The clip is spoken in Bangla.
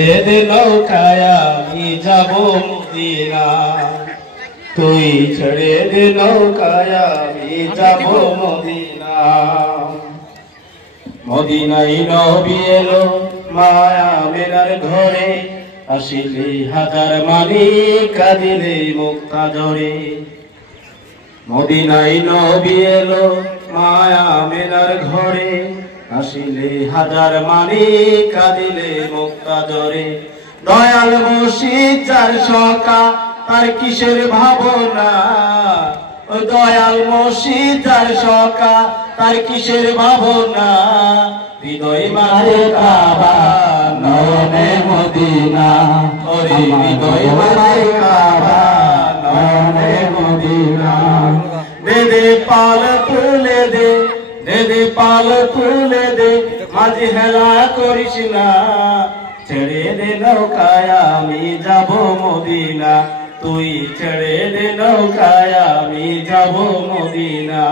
দে নৌকায় আমি যাব মদিনা, তুই ছেড়ে দে নৌকায় আমি যাব মদিনা। মদিনায় নবী এলো মায়া মেনার ঘরে, আসিলে হাজার মানি কাঁদিলে মুক্তা ঝরে। মদিনায় নবী এলো মায়া মেনার ঘরে, আসিলে হাজার মানি কাঁদিলে মুক্তা ঝরে। দয়াল মুর্শিদ যার সকা তার কিসের ভাবনা, ওই দয়াল মুর্শিদ যার সকা তার কিসের ভাবনা। হৃদয় মাঝে কাবা নয়নে মদিনা, ওরে হৃদয় মাঝে কাবা নয়নে মদিনা। দে দে পাল তুলে দে, দে দে পাল তুলে দে, মাঝে হেলা করিস না। ছেড়ে দে নৌকায় আমি যাব মদিনা, তুই ছেড়ে দে নৌকায় আমি যাব মদিনা।